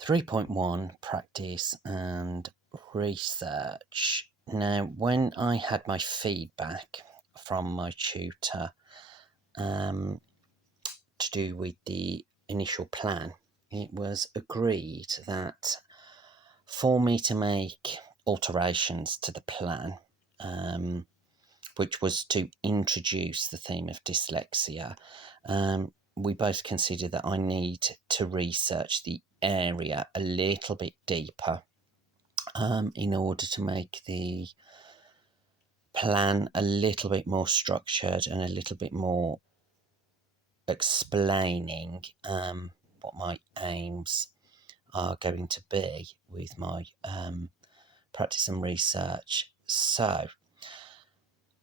3.1 Practice and Research. Now, when I had my feedback from my tutor to do with the initial plan, it was agreed that for me to make alterations to the plan, which was to introduce the theme of dyslexia, we both consider that I need to research the area a little bit deeper in order to make the plan a little bit more structured and a little bit more explaining what my aims are going to be with my practice and research. So,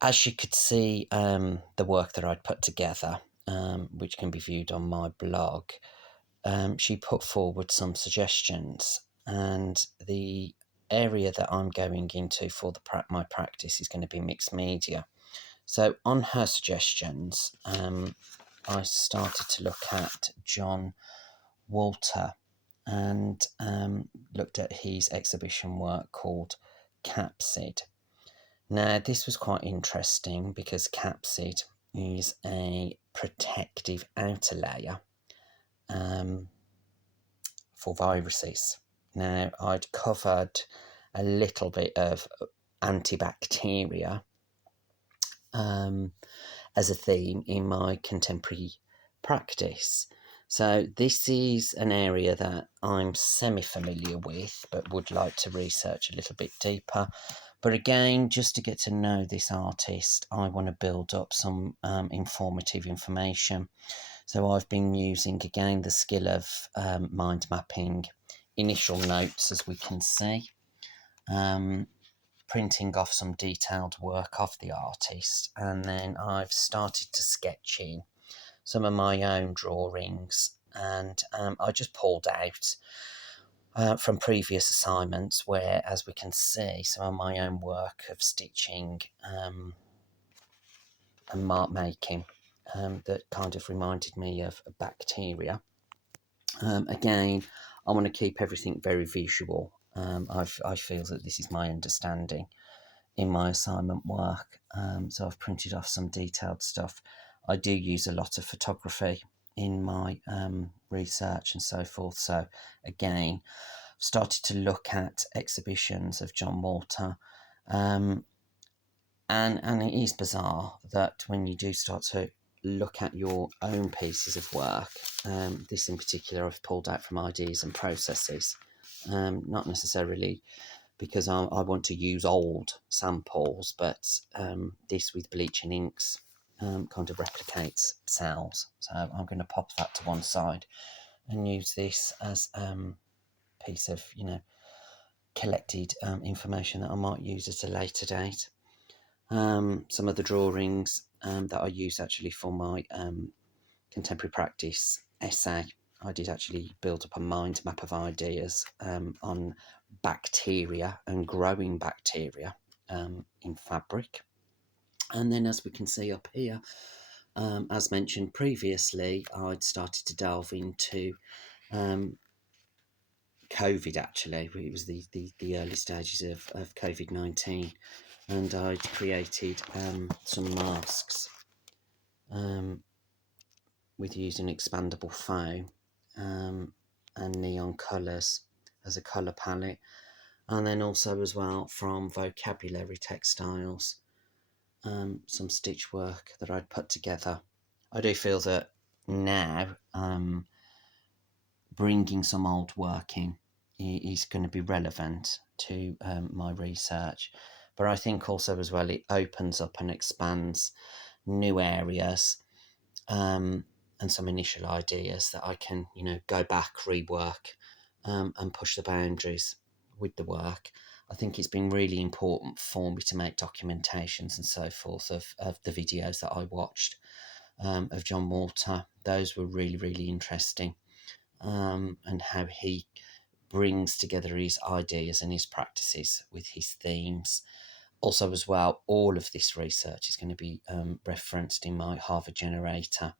as you could see, the work that I'd put together, which can be viewed on my blog, she put forward some suggestions, and the area that I'm going into for my practice is going to be mixed media. So on her suggestions, I started to look at John Walter and looked at his exhibition work called Capsid. Now, this was quite interesting because capsid is a protective outer layer for viruses. Now, I'd covered a little bit of antibacteria as a theme in my contemporary practice. So this is an area that I'm semi-familiar with, but would like to research a little bit deeper. But again, just to get to know this artist, I want to build up some informative information. So I've been using, again, the skill of mind mapping, initial notes, as we can see, printing off some detailed work of the artist, and then I've started to sketch in some of my own drawings, and I just pulled out from previous assignments where, as we can see, some of my own work of stitching and mark making that kind of reminded me of bacteria. Again, I want to keep everything very visual. I feel that this is my understanding in my assignment work, so I've printed off some detailed stuff. I do use a lot of photography in my research and so forth. So again, started to look at exhibitions of John Walter, and it is bizarre that when you do start to look at your own pieces of work, this in particular I've pulled out from ideas and processes, not necessarily because I want to use old samples, but this with bleaching inks kind of replicates cells. So I'm going to pop that to one side and use this as a piece of, collected information that I might use at a later date. Some of the drawings that I use actually for my contemporary practice essay, I did actually build up a mind map of ideas on bacteria and growing bacteria in fabric. And then, as we can see up here, as mentioned previously, I'd started to delve into COVID. Actually, it was the early stages of COVID-19, and I'd created some masks with using expandable foam and neon colours as a colour palette, and then also as well from vocabulary textiles, some stitch work that I'd put together. I do feel that now bringing some old work in is going to be relevant to my research, but I think also as well it opens up and expands new areas and some initial ideas that I can go back, rework, and push the boundaries with the work. I think it's been really important for me to make documentations and so forth of the videos that I watched of John Walter. Those were really, really interesting, and how he brings together his ideas and his practices with his themes. Also, as well, all of this research is going to be referenced in my Harvard generator.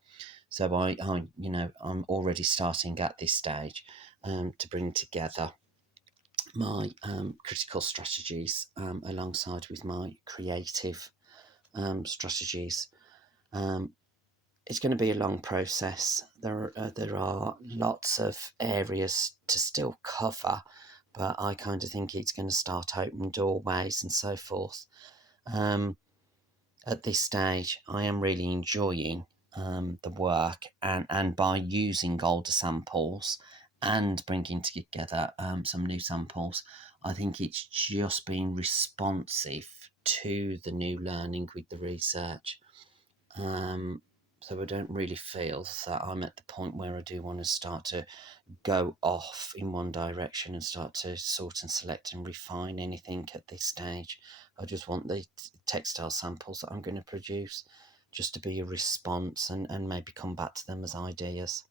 So I'm already starting at this stage to bring together my critical strategies alongside with my creative strategies. It's going to be a long process. There are lots of areas to still cover, but I kind of think it's going to start opening doorways and so forth. At this stage, I am really enjoying the work, and by using older samples and bringing together some new samples, I think it's just been responsive to the new learning with the research. So I don't really feel that I'm at the point where I do want to start to go off in one direction and start to sort and select and refine anything at this stage. I just want the textile samples that I'm going to produce just to be a response and maybe come back to them as ideas.